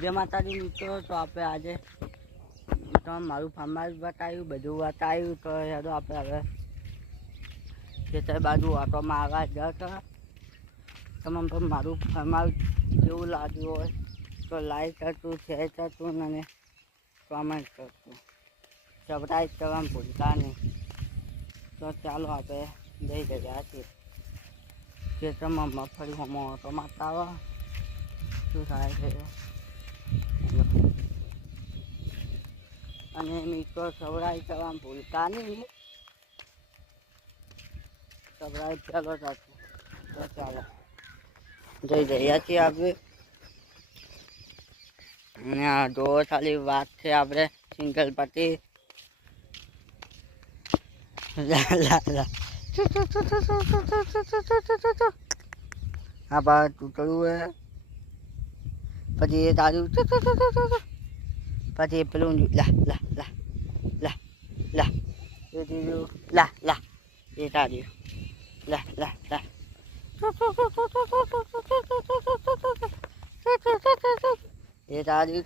જય માતાજી મિત્રો, તો આપણે આજે તો મારું ફાર્મ હાઉસ બતાવ્યું, બધું બતાવ્યું. તો હેડો આપણે હવે ખેતર બાજુ ઓટોમાં આવવા જતા. તમે પણ મારું ફાર્મ હાઉસ કેવું લાગ્યું હોય તો લાઈક કરતું, શેર કરતું અને કોમેન્ટ કરતું, સબસ્ક્રાઈબ કરવાનું ભૂલતા નહીં. તો ચાલો આપણે જઈ રહ્યા છીએ ખેતરમાં. મગફળી હોમાં ઓટો મારતા આવે શું થાય છે. અને મિત્રો સબસ્ક્રાઈબ કરવાનું ભૂલતા નહીં. સબસ્ક્રાઈબ ચાલો ચાલતું. તો ચાલો જઈ રહ્યા છીએ આપણે. અને આ જો ખાલી વાત છે આપણે સિંગલ પટ્ટી આ બાર તૂટડું હે, પછી એ તારું, પછી પેલું લા લા લા લા લા એ દીધું લા લા એ તાર્યું લા લા લા એ તાર્યું.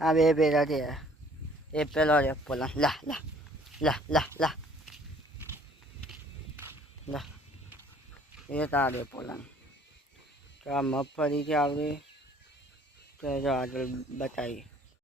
આ બે પેલા છે, એ પેલો રે પોલા લા લા લા લા લા લા એ તારે પોલા. તો આ મગફળી છે આપણે, તો આગળ બતાવીએ.